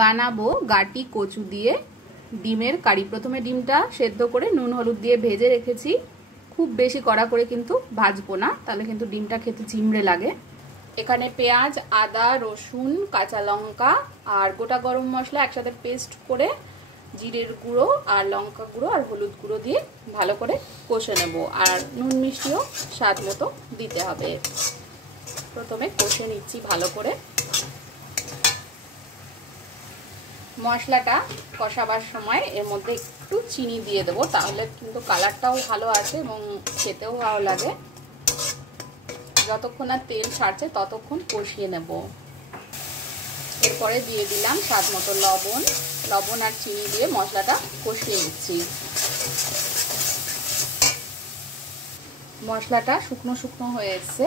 বানাবো গাটি কচু দিয়ে ডিমের কারি। প্রথমে ডিমটা সেদ্ধ করে নুন হলুদ দিয়ে ভেজে রেখেছি। খুব বেশি কড়া করে কিন্তু ভাজবো না, তাহলে কিন্তু ডিমটা খেতে চিমড়ে লাগে। এখানে পেঁয়াজ, আদা, রসুন, কাঁচা লঙ্কা আর গোটা গরম মশলা একসাথে পেস্ট করে জিরের গুঁড়ো আর লঙ্কা গুঁড়ো আর হলুদ গুঁড়ো দিয়ে ভালো করে কষে নেব। আর নুন মিষ্টিও স্বাদ মতো দিতে হবে। প্রথমে কষে নিচ্ছি ভালো করে। মশলাটা কষাবার সময় এর মধ্যে একটু চিনি দিয়ে দেবো, তাহলে কিন্তু কালারটাও ভালো আসে এবং খেতেও ভালো লাগে। যতক্ষণ না তেল ছাড়ছে ততক্ষণ কষিয়ে নেব। এরপরে দিয়ে দিলাম স্বাদ মতো লবণ আর চিনি দিয়ে মশলাটা কষিয়ে নিচ্ছি। মশলাটা শুকনো শুকনো হয়ে এসছে।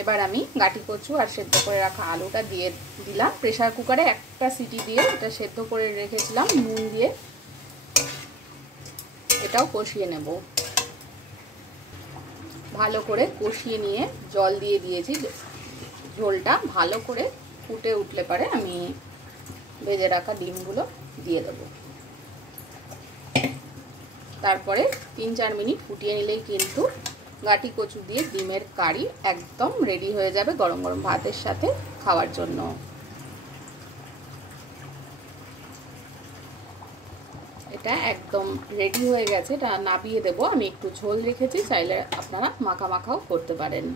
এবার আমি গাটি কচু আর সেদ্ধ করে রাখা আলুটা দিয়ে দিলাম। প্রেসার কুকারে একটা সিটি দিয়ে এটা সেদ্ধ করে রেখেছিলাম নুন দিয়ে। এটাও কষিয়ে নেব। ভালো করে কষিয়ে নিয়ে জল দিয়ে দিয়েছি। ঝোলটা ভালো করে ফুটে উঠলে পরে আমি ভেজে রাখা ডিমগুলো দিয়ে দেব। তারপরে 3-4 মিনিট ফুটিয়ে নিলেই কিন্তু গাটি কচু দিয়ে ডিমের কারি একদম রেডি হয়ে যাবে গরম গরম ভাতের সাথে খাওয়ার জন্য। এটা একদম রেডি হয়ে গেছে। এটা নাবিয়ে দেব। আমি একটু ঝোল রেখেছি, চাইলে আপনারা মাখা মাখাও করতে পারেন।